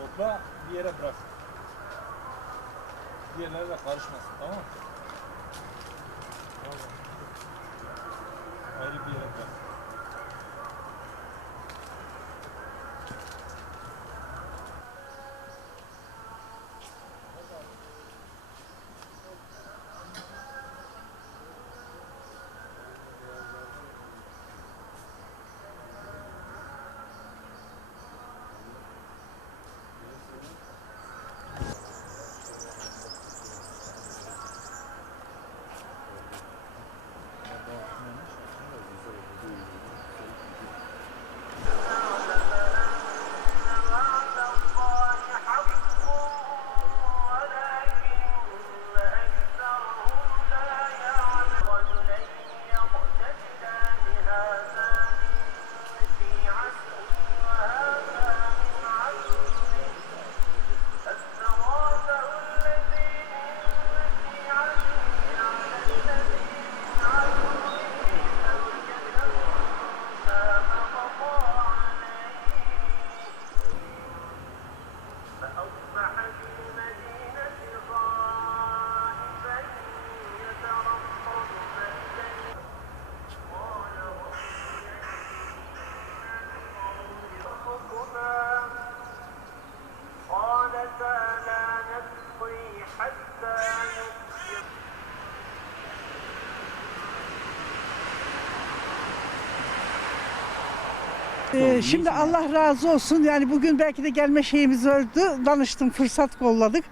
Topla bir yere bırak. Diğerlerle karışmasın tamam mı? Ee, şimdi Allah razı olsun. Yani bugün belki de gelme şeyimiz öldü. Danıştım, fırsat kolladık.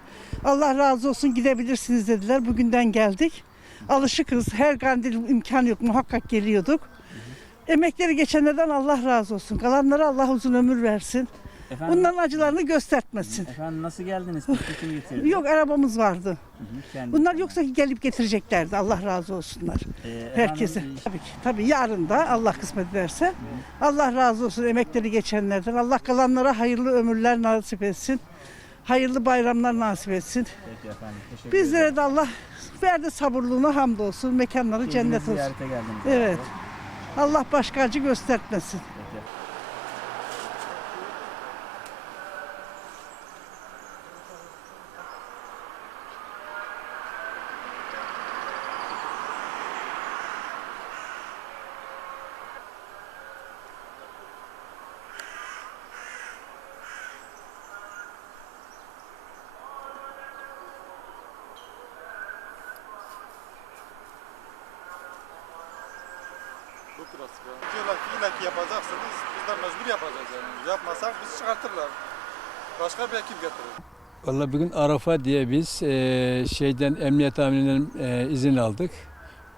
Allah razı olsun gidebilirsiniz dediler. Bugünden geldik. Alışıkız. Her kandil imkan yok. Muhakkak geliyorduk. Emekleri geçenlerden Allah razı olsun. Kalanlara Allah uzun ömür versin. Efendim, Bunların acılarını göstertmesin. efendim nasıl geldiniz? Peki kim getirdi? Yok arabamız vardı. Hı hı, kendi- Bunlar yoksa gelip getireceklerdi. Allah razı olsunlar. Ee, efendim, Herkese. e, Tabii ki. Tabii yarın da Allah kısmet ederse. Allah razı olsun emekleri geçenlerden. Allah kalanlara hayırlı ömürler nasip etsin. Hayırlı bayramlar nasip etsin. Peki efendim. Teşekkür Bizlere ederim. de Allah verdi sabırlığını hamdolsun. Mekanları Keyfinizi cennet olsun. ziyarete geldiniz. Evet. Allah başka acı göstermesin. Peki. Bu plastik ya. Diyorlar ki illa ki yapacaksınız. Biz de mecbur yapacağız yani. Yapmasak bizi çıkartırlar. Başka bir ekip getirir. Valla bugün Arafa diye biz eee, şeyden emniyet amirinden eee, izin aldık.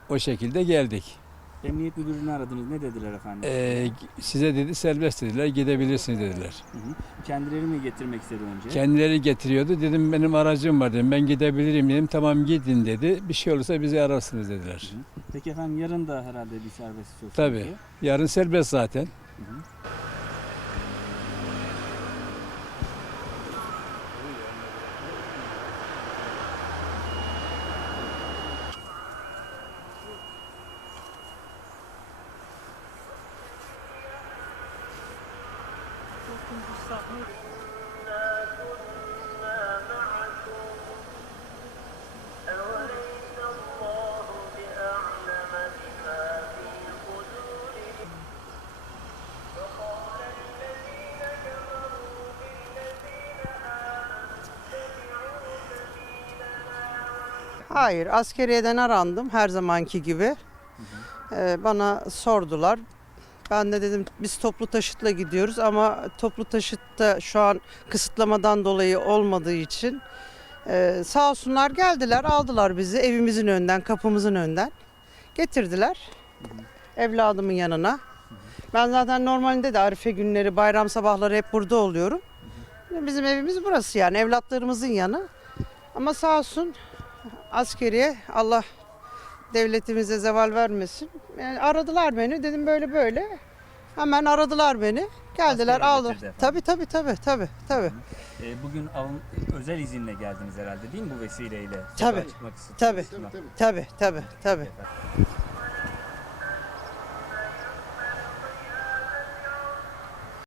O şekilde geldik. Emniyet müdürünü aradınız. Ne dediler efendim? Eee, size dedi serbest dediler, gidebilirsiniz dediler. Hı hı. Kendileri mi getirmek istedi önce? Kendileri getiriyordu. Dedim benim aracım var dedim. Ben gidebilirim dedim. Tamam gidin dedi. Bir şey olursa bizi ararsınız dediler. Hı hı. Peki efendim yarın da herhalde bir serbest söz Tabii. Yarın serbest zaten. Hı hı. Hayır, askeriyeden arandım her zamanki gibi. Ee, bana sordular. Ben de dedim biz toplu taşıtla gidiyoruz ama toplu taşıtta şu an kısıtlamadan dolayı olmadığı için e, sağ olsunlar geldiler aldılar bizi evimizin önünden kapımızın önünden getirdiler evladımın yanına. Ben zaten normalinde de Arife günleri bayram sabahları hep burada oluyorum. Bizim evimiz burası yani evlatlarımızın yanı. Ama sağ olsun askeriye Allah devletimize zeval vermesin. Yani aradılar beni dedim böyle böyle. Hemen aradılar beni. Geldiler aldı. getirdi efendim. Tabii tabii tabii tabii tabii. Ee, bugün alın, özel izinle geldiniz herhalde değil mi bu vesileyle? Tabii. Sokağa çıkmak Tabii. istedim. Tabii tabii tabii. Efendim.